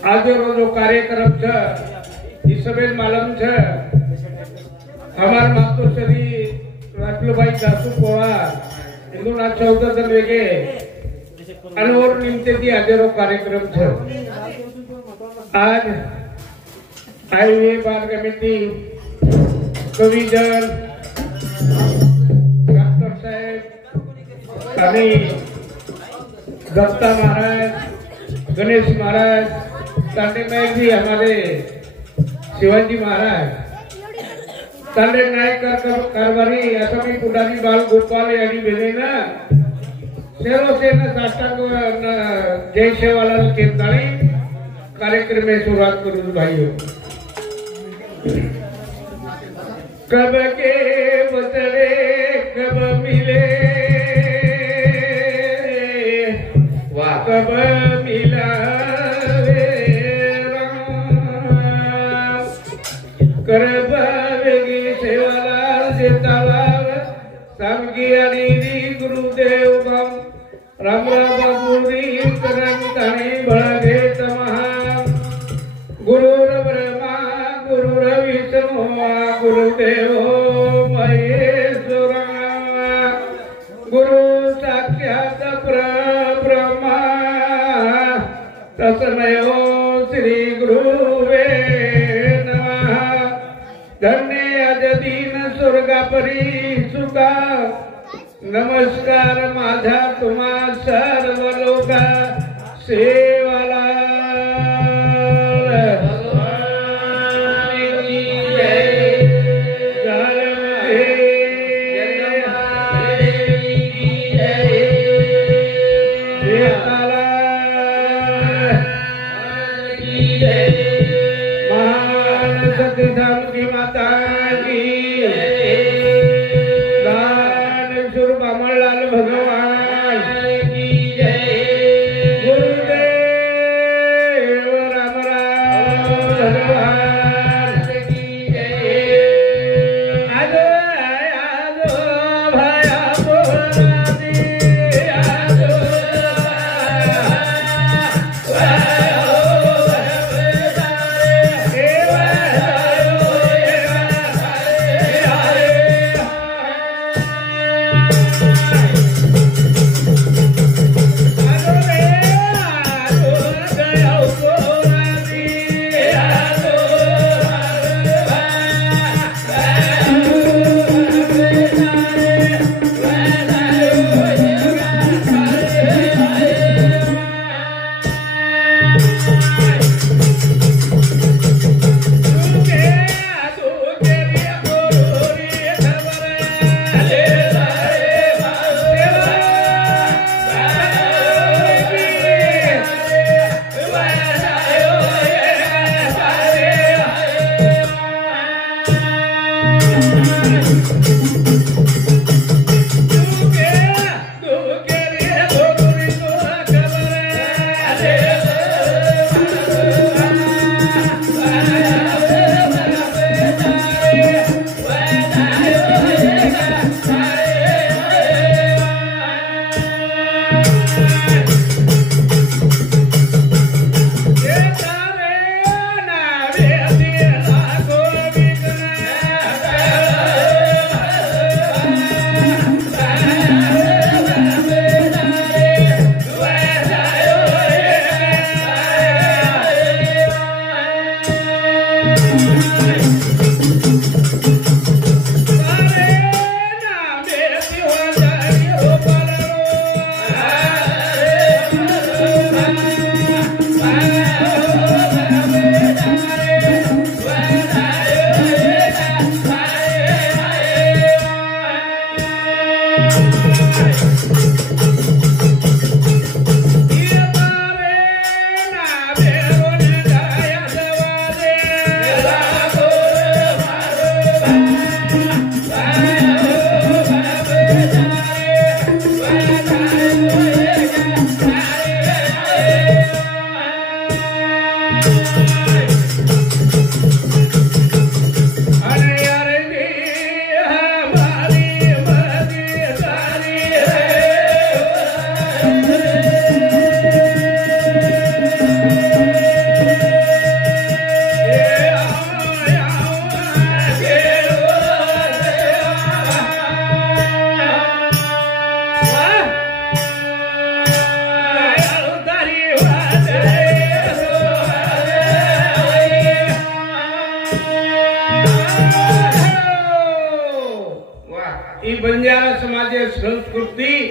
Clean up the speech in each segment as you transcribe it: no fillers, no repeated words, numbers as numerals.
आज जो कार्यक्रम छ इसबेल मालूम छ हमार मातोश्री राजलूबाई दासू पवार इंदुना 14 जन वेगे अनवर निमते दी आजरो कार्यक्रम छ आज हाईवे बार कमिटी कविजन डॉक्टर साहेब आणि दत्ता महाराज गणेश महाराज तांडे नायक भी हमारे शिवाजी महाराज तांडे नायक कारभारी असं मी पुढारी बाल गोपाल यांनी बेलेना सेवसेना साष्टांग जय शेवालाल केंद्राने कार्यक्रम में शुरुआत करूँ भाइयों। कब के बतरे कब मिले वाह कब मिला करबावेगी सेवालाल देतालाल सांगी आणि गुरुदेव बम रामराबाबुरी करंताने बळगे तमहा गुरुर ब्रह्मा गुरुर विष्णु गुरुदेव महेश्वरा गुरु साक्षात परब्रह्मा तस्मै श्री गुरुवे नमः। धन्य अजदीन स्वर्गापरी सुखा नमस्कार माझा तुम्हा सर्व लोक सेवाला महान सतीधाम की माता की लाल भगवान की जय गुरुदेव राम राम भगवान की जय। आजो आजो भया बोलादी आजो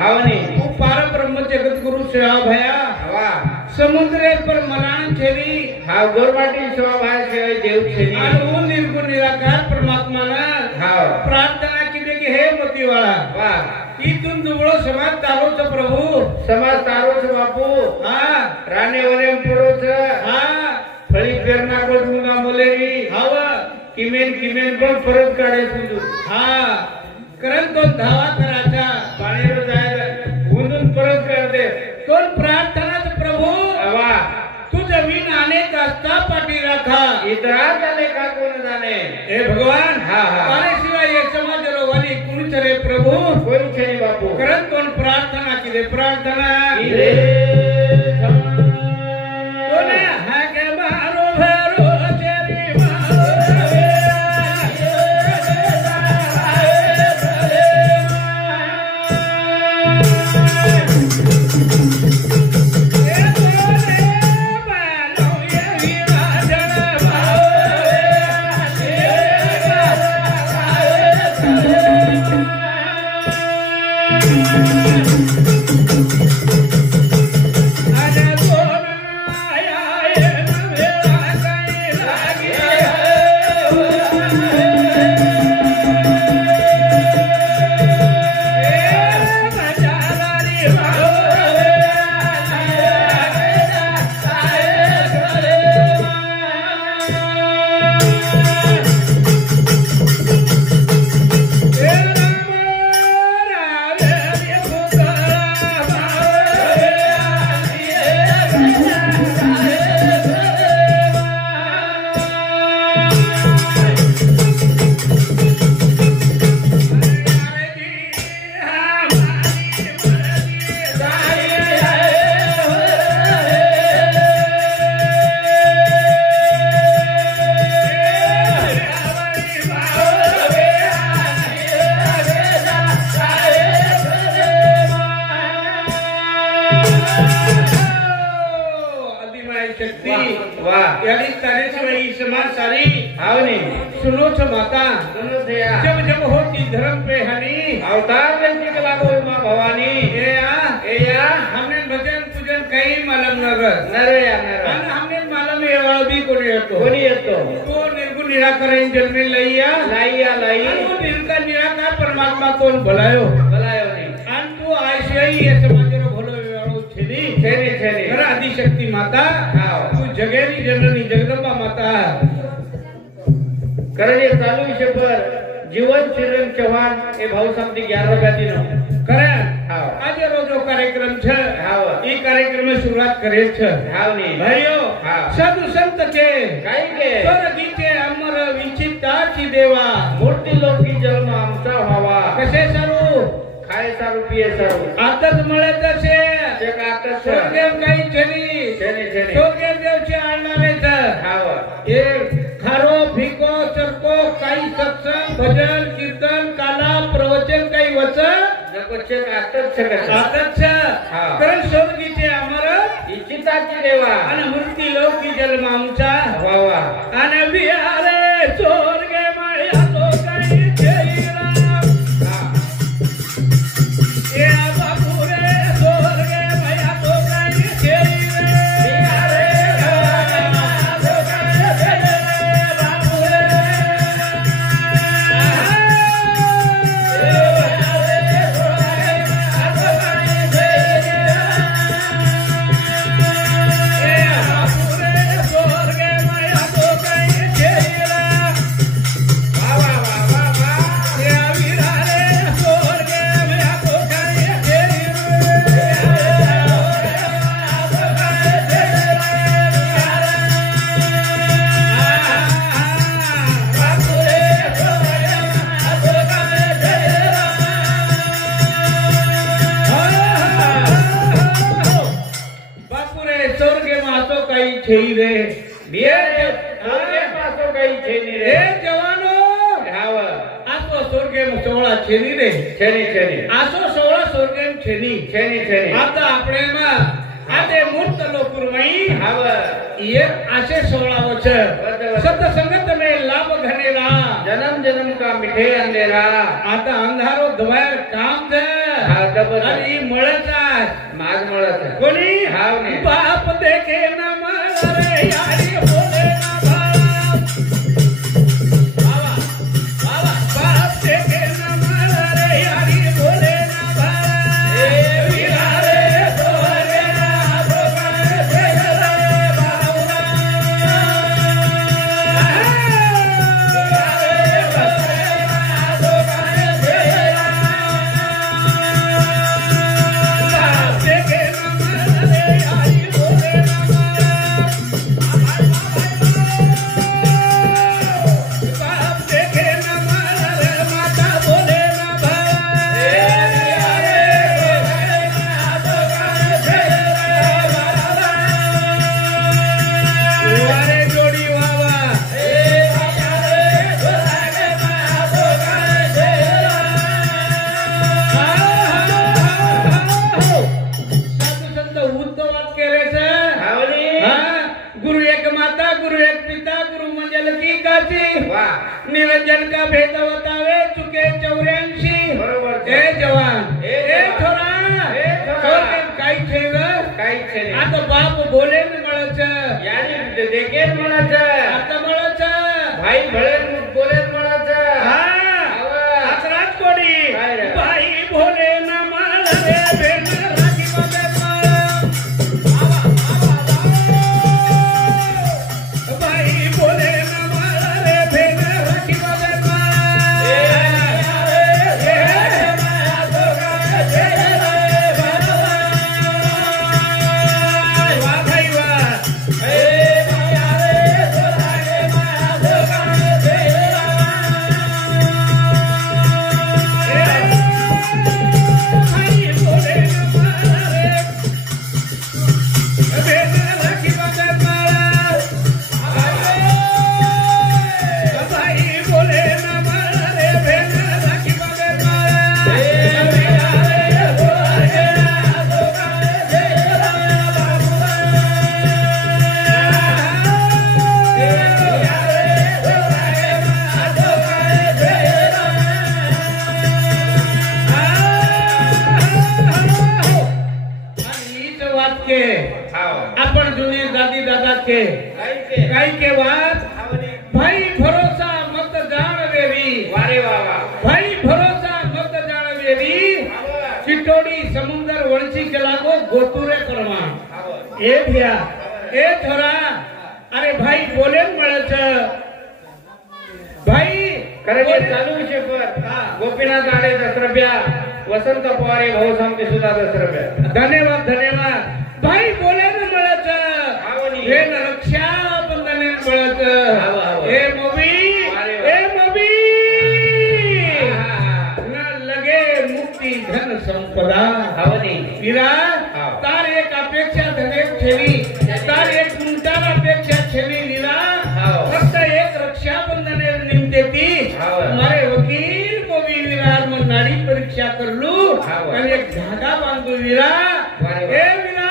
हावनी तू पार ब्रह्म जगत गुरु सेवा भया हवा समुद्रे पर मराण छेरी हा गोरमाटी सेवा भाय सेवा देव छेरी आणि निर्गुण निराकार परमात्मा ना हा प्रार्थना केली की हे मोतीवाळा वा इथून दुबळो समाज तारोच प्रभू समाज तारोच बापू हा राणे वरे पुरोच हा फळी पेरणा कोणा मोलेरी हवा किमेन पण परत काढे तुझू हा कारण तो धावा करायचा पाणीवर जायला म्हणून परत करते तो प्रार्थनाच प्रभू हवा तू जमीन अनेक असता पाठी राखा इतरा जाणे का कोण जाणे हे भगवान हा शिवाय एक समाज रोगाने कुणीच रे प्रभू कोणीच रे बापू कारण कोण प्रार्थना केले प्रार्थना केले कोणे हा के मारो भरो चेरी जब होती धर्म पे हनी अवतार व्यक्ति के लागो मां भवानी ए या हमने भजन पूजन कई मालूम नरे हमने मालूम ये वाला भी कोणी येतो तो निर्गुण निराकार जन्मे लईया निर्गुण निराकार परमात्मा कोण भलायो नहीं आणि तू आयशाई ये समाजरो भलो वाळो छेनी खरा आदिशक्ती माता तू जगेली जननी जगदंबा माता करणे चालू विषय पर जीवन चिरण चव्हाण ए भाऊ समती 11 दिन करे आज रोजो कार्यक्रम छ ई कार्यक्रम में शुरुआत करे छ हावनी भाइयो साधु संत के काय के स्वर्गीचे अमर विचिताची देवा मूर्ती लोकी जन्म आमचा व्हावा कसे सारू खाय सारू पिये सारू आताच मळे तसे एक आताच स्वर्गेम काही छेनी स्वर्गेम देवचे आणणारे छ हाव ए खारो फिको चरको काही सत्संग भजन कीर्तन काला प्रवचन काही वचन आतच कारण स्वर्गीचे अमर इच्छिताची देवा आणि मूर्ती लोकी जन्म आमचा व्हावा आणि विहारे स्वर्गे माया तो काही छेरा ए बापुरे स्वर्गे माया तो काही छेरा छेई रे बिये आरे पासो काही छेनी रे जवानो हाव आसो स्वर्गे सोळा छेनी रे छेनी आसो 16 स्वर्गे छेनी आता આપણે માં आते मूर्त लोकुरमई हाव ये आशे 16 वच सत संगत में लाभ घनेरा जन्म का मिठे अंधेरा आता अंधारो दवाय काम दे हा डबल आणि मळचा माग मळचा कोणी हाव ने बाप देखे ना मला रे यारी बोले ना बाळा बाबा बाबा बाप देखे ना मला रे यारी बोले ना बाळा ए विरा रे सोरे ना भगवान देला रे बाबा निरंजन का भेद बतावे चुके 84 बरोबर ए जवान ए छोरा काही ठेव आता बाप बोले मळच यानी देखे मळच आता मळच भाई भळे बोले मळच हा राजकोडी भाई भोले ना मळ रे बेन राखी मध्ये भाई बोले ना मळ रे बेन अपन जुनी दादी दादा के काई के बात भाई भरोसा मत जान वेरी वारे वावा भाई भरोसा मत जान वेरी चिटोड़ी समुंदर वंशी के लागो गोतुरे करमा ए भैया ए छोरा अरे भाई बोले मळच भाई करे चालू विषय पर गोपीनाथ आडे 10 रुपया वसंत पवार भाऊ सांगते सुद्धा 10 रुपया धन्यवाद धन्यवाद भाई बोले ना मळच हे रक्षा बंधने मळच हे मोबी न लगे मुक्ती धन संपदा हवनी वीरा तार एक अपेक्षा धने छेली तार एक गुंटार अपेक्षा छेली वीरा फक्त एक रक्षा बंधने निमतेती मारे वकील मोबी वीरा मन नाडी परीक्षा करलू आणि एक धागा बांधू वीरा हे वीरा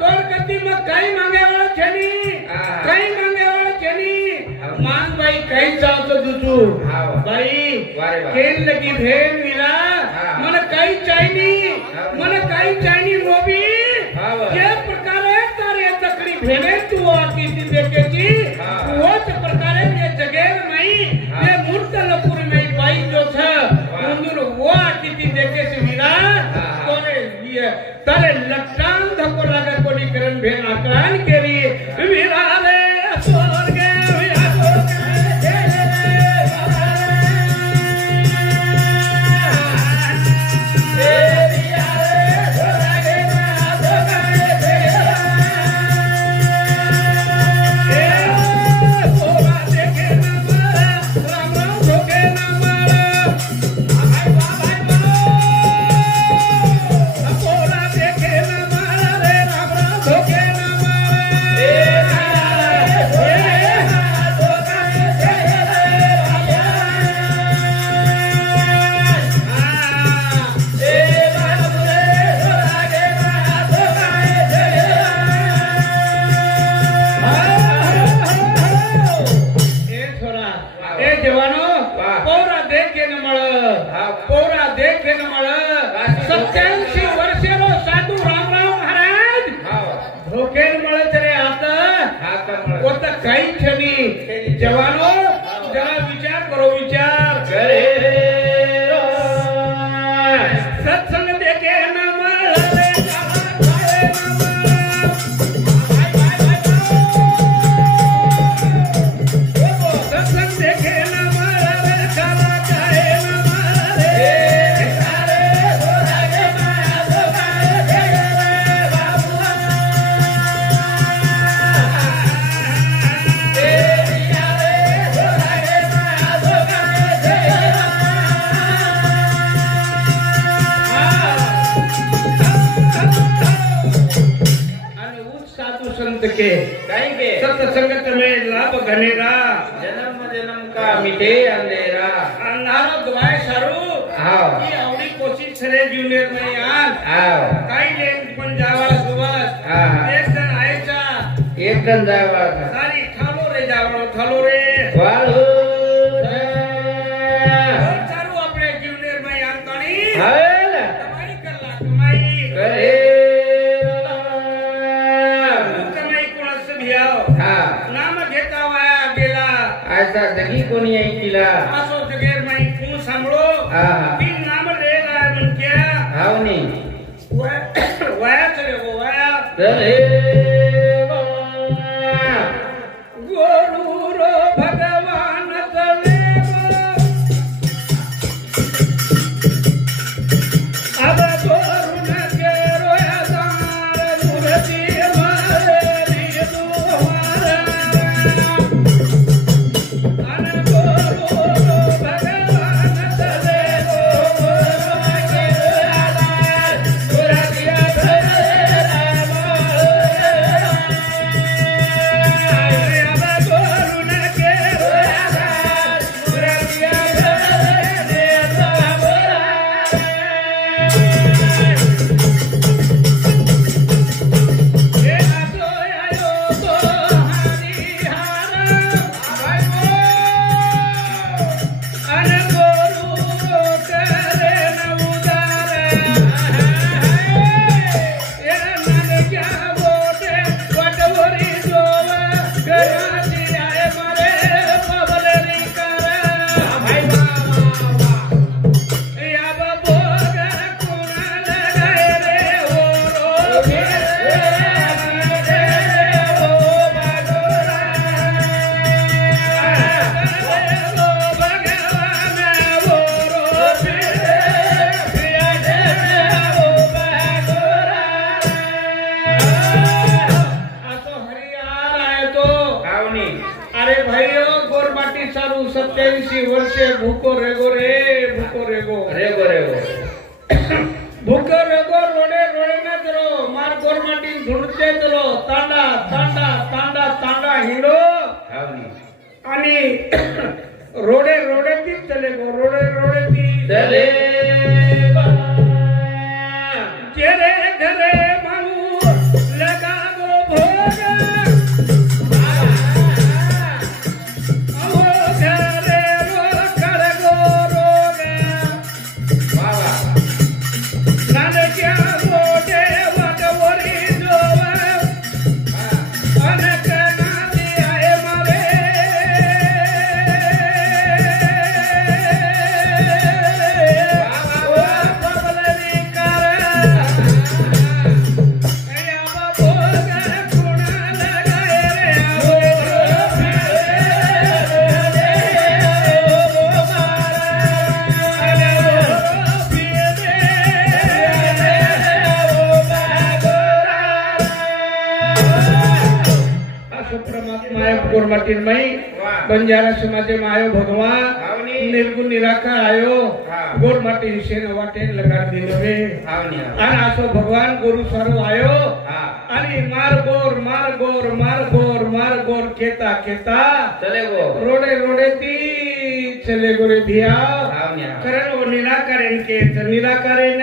तोर कती मग काही मागे वाला छेनी मांग भाई काही चावतो दुचू भाई केन लगी भेन विला मन काही चायनी मोबी जे प्रकारे तारे तकड़ी भेने तू आती थी देखेची वोच प्रकारे ये जगेर मई ये मूर्तलपुर में भाई जो था मंदुर वो आती थी देखेची विला तोरे ये तारे लक्षान धको लगा कोनी करन भेन आकरान केरी विला रे स्वर्ग पोरा देखे न मळ 87 वर्षेरो साधू रामराव महाराज धोकेन मळत रे आता कोत काही क्षणी जवानो जरा विचार करो विचार करे सत्संग देखे न मळे सत्संग देखे न मळे काला काहे न मळे के कहेंगे सत्संगत में लाभ घनेरा जन्म जन्म का मिटे अंधेरा नारो दुआए सारू हां की आवडी कोशिश करे जूनियर में यार हां काही लेन पण जावा सुबस हां एक जण आयचा एक जण जावा सारी ठालो रे वाळो सारू अपने जूनियर में यार कणी हां कमाई करे नाम घेता वाया गेला ऐसा जगी कोणी ऐकिला असो जगेर माई तू सांभळो तीन नाम लेला मन क्या हावनी वाया चले वो वाया चले गुरु रो भगवान चले अब गुरु न के रोया दार मूर्ति भूको रेगो रोडे न चलो मार गोरमाटी ढूंढते चलो तांडा तांडा तांडा तांडा हिंडो आणि रोडे तीच चले गो रोडे ती चले तेरे घरे माऊ लगा गो भोग बंजारा समाज में आयो भगवान निर्गुण निराकार आयो गोर माटी से वाटे लगा दिनवे आणि असो भगवान गुरु सारो आयो आणि मार गोर केता चले गो रोडे ती चले गो रे भिया कारण वो निराकारेन के निराकारेन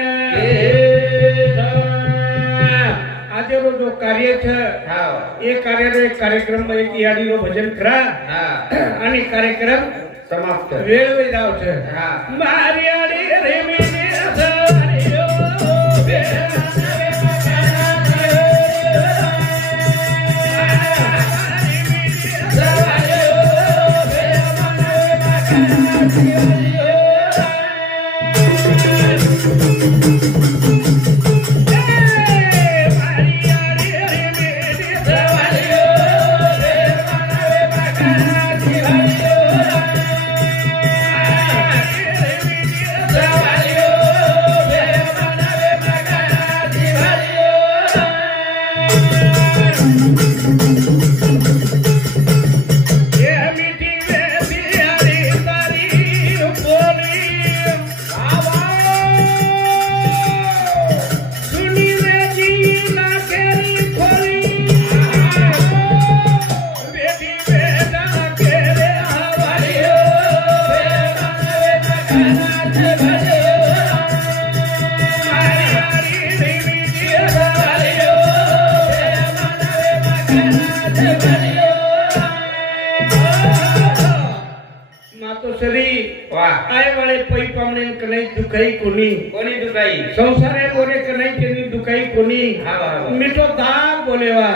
आज जो कार्य छे कार्य कार्यक्रम में एक याडी रो भजन करा आणि कार्यक्रम समाप्त वेळ जाव छे मारी आडी रे मी वाह आय वाले पै पामणे कनै दुखाई कोणी दुखाई संसारे बोले कनै केनी दुखाई कोणी मिठो दाग बोलेवा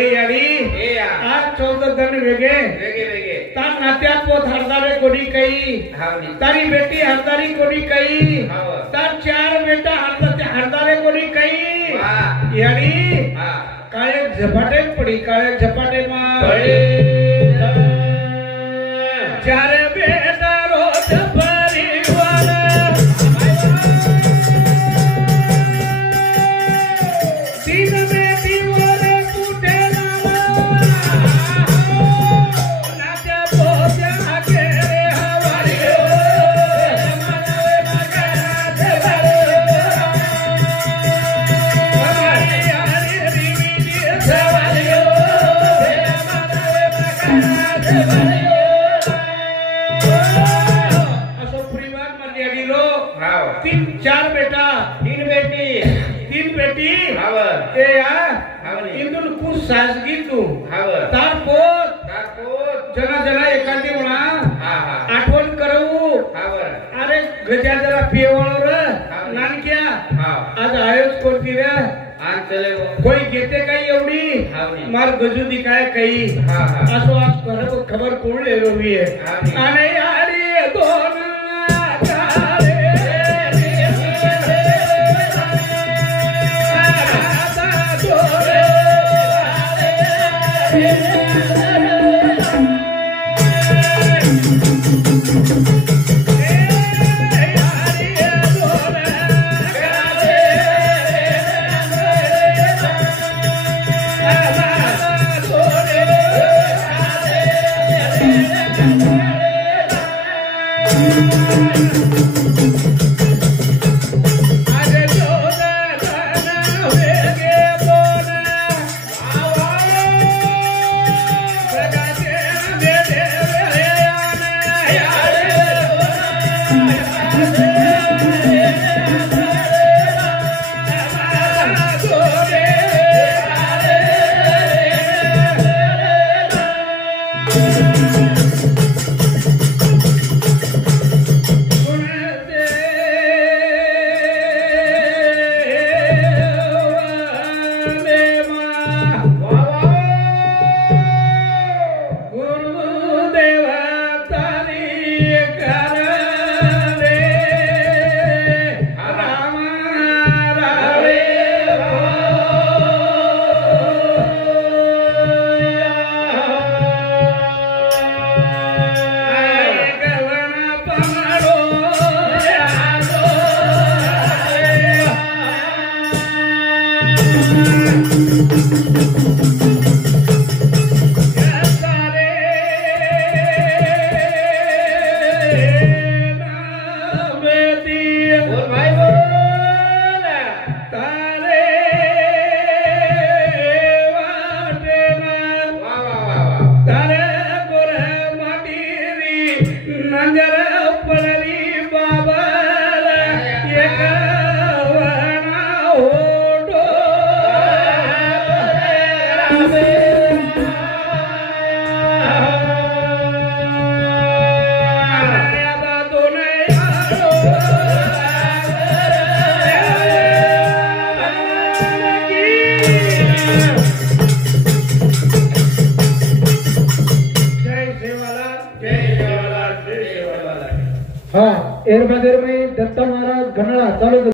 ए याडी आज 14 दिन वेगे तार नात्या पोत हरदारे कोणी काही तारी बेटी हरदारी कोणी काही तार 4 बेटा हरदारे कोणी काही याडी काळे झपाटे पडी काळे झपाटे मा 4 बेटा रोज परिवार तीन बेटी वरे कुठे नात्या पोत्या केरे हवारी तीन 4 बेटा तीन बेटी ते इंदुल कुछ साजगी तू तार पोत जना एखादी म्हणा आठवण करवू अरे गजा जरा पियवळ नानक्या आज आयोज कोणती रे कोई घेते काही एवढी मार गजू दिखाय काही असो आज खबर कोण लेरोवी आहे आणि यारी दोन हाँ एर में दत्ता महाराज घनड़ा चालू